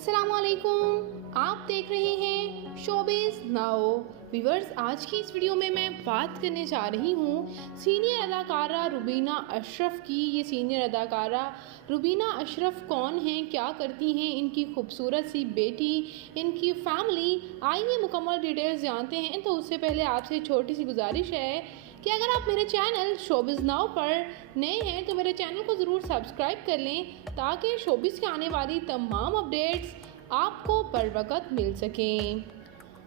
अस्सलामुअलैकुम, आप देख रहे हैं शोबिज़ नाउ। व्यूअर्स, आज की इस वीडियो में मैं बात करने जा रही हूँ सीनियर अदाकारा रुबीना अशरफ की। ये सीनियर अदाकारा रुबीना अशरफ कौन हैं, क्या करती हैं, इनकी खूबसूरत सी बेटी, इनकी फैमिली, आइए मुकम्मल डिटेल्स जानते हैं। तो उससे पहले आपसे छोटी सी गुजारिश है कि अगर आप मेरे चैनल शोबिज़ नाउ पर नए हैं तो मेरे चैनल को ज़रूर सब्सक्राइब कर लें ताकि शोबिज़ के आने वाली तमाम अपडेट्स आपको बर वक़्त मिल सकें।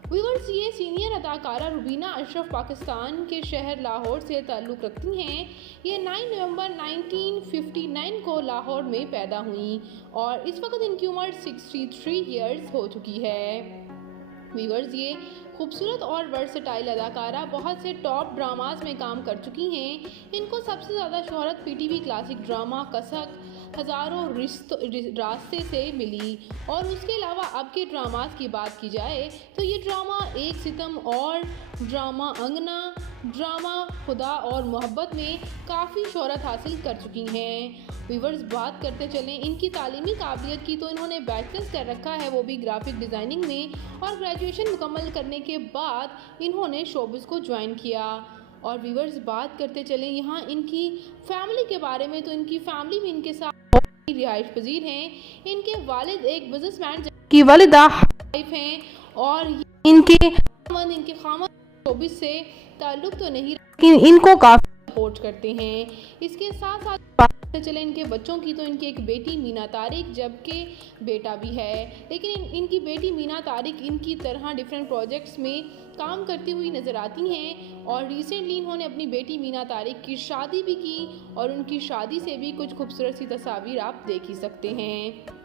व्यूअर्स, ये सीनियर अदाकारा रुबीना अशरफ पाकिस्तान के शहर लाहौर से ताल्लुक़ रखती हैं। ये 9 नवंबर 1959 को लाहौर में पैदा हुई और इस वक्त इनकी उम्र 63 ईयर्स हो चुकी है। व्यूअर्स, ये खूबसूरत और वर्सटाइल अदाकारा बहुत से टॉप ड्रामास में काम कर चुकी हैं। इनको सबसे ज़्यादा शोहरत पीटीवी क्लासिक ड्रामा कसक हज़ारों रास्ते से मिली और उसके अलावा अब के ड्रामास की बात की जाए तो ये ड्रामा एक सितम और ड्रामा अंगना, ड्रामा खुदा और मोहब्बत में काफ़ी शोहरत हासिल कर चुकी हैं। व्यूअर्स, बात करते चलें इनकी तालीमी काबिलियत की तो इन्होंने बैचलर्स कर रखा है, वो भी ग्राफिक डिज़ाइनिंग में, और ग्रेजुएशन मुकम्मल करने के बाद इन्होंने शोबिज़ को ज्वाइन किया। और व्यूअर्स, बात करते चलें यहाँ इनकी फैमिली के बारे में तो इनकी फैमिली भी इनके साथ रिहाइश पजीर हैं। इनके वालिद एक बिजनेसमैन की वालिदा वाइफ हैं और इनके खामद शोबिज़ से ताल्लुक़ तो नहीं लेकिन इनको काफ़ी सपोर्ट करते हैं। इसके साथ साथ बात करते चले इनके बच्चों की तो इनकी एक बेटी मीना तारिक जबकि बेटा भी है, लेकिन इनकी बेटी मीना तारिक इनकी तरह डिफरेंट प्रोजेक्ट्स में काम करती हुई नज़र आती हैं और रिसेंटली इन्होंने अपनी बेटी मीना तारिक की शादी भी की और उनकी शादी से भी कुछ खूबसूरत सी तस्वीर आप देख ही सकते हैं।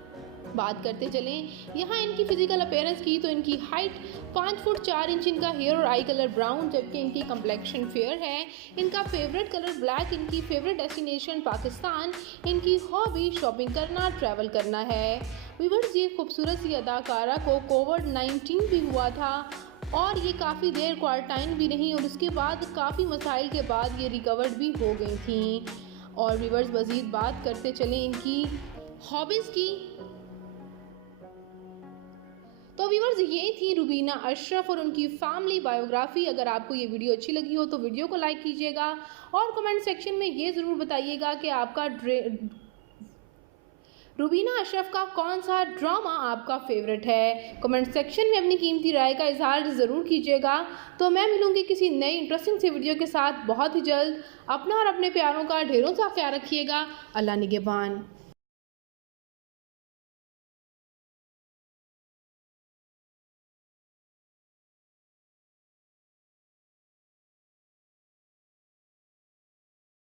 बात करते चलें यहाँ इनकी फिजिकल अपीयरेंस की तो इनकी हाइट 5 फुट 4 इंच, इनका हेयर और आई कलर ब्राउन जबकि इनकी कम्प्लेक्शन फेयर है। इनका फेवरेट कलर ब्लैक, इनकी फेवरेट डेस्टिनेशन पाकिस्तान, इनकी हॉबी शॉपिंग करना, ट्रैवल करना है। व्यूअर्स, ये खूबसूरत सी अदाकारा को कोविड-19 भी हुआ था और ये काफ़ी देर क्वारंटाइन भी रही और उसके बाद काफ़ी मसाइल के बाद ये रिकवर्ड भी हो गई थी। और व्यूअर्स, मज़ीद बात करते चलें इनकी हॉबीज़ की तो व्यूअर्स, ये थी रुबीना अशरफ और उनकी फैमिली बायोग्राफी। अगर आपको ये वीडियो अच्छी लगी हो तो वीडियो को लाइक कीजिएगा और कमेंट सेक्शन में ये ज़रूर बताइएगा कि आपका रुबीना अशरफ का कौन सा ड्रामा आपका फेवरेट है। कमेंट सेक्शन में अपनी कीमती राय का इजहार ज़रूर कीजिएगा। तो मैं मिलूँगी किसी नई इंटरेस्टिंग सी वीडियो के साथ बहुत ही जल्द। अपना और अपने प्यारों का ढेरों सा ख्याल रखिएगा। अल्लाह निगहबान।